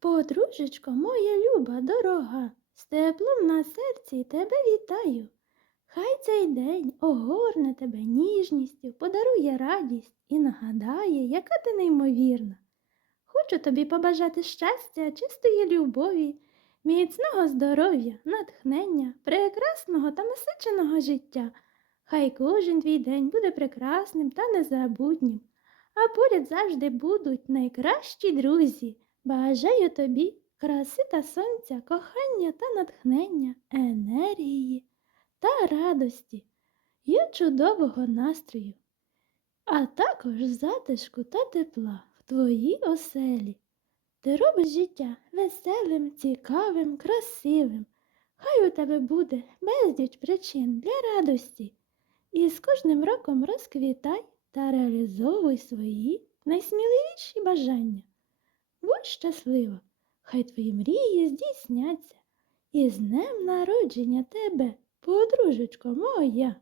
Подружечко, моя люба дорога, з теплом на серці тебе вітаю. Хай цей день огорне тебе ніжністю, подарує радість і нагадає, яка ти неймовірна. Хочу тобі побажати щастя, чистої любові, міцного здоров'я, натхнення, прекрасного та насиченого життя. Хай кожен твій день буде прекрасним та незабутнім, а поряд завжди будуть найкращі друзі. Бажаю тобі краси та сонця, кохання та натхнення, енергії та радості і чудового настрою, а також затишку та тепла в твоїй оселі. Ти робиш життя веселим, цікавим, красивим. Хай у тебе буде безліч причин для радості. І з кожним роком розквітай та реалізовуй свої найсміливіші бажання. Будь щаслива, хай твої мрії здійсняться. І з днем народження тебе, подружечко моя.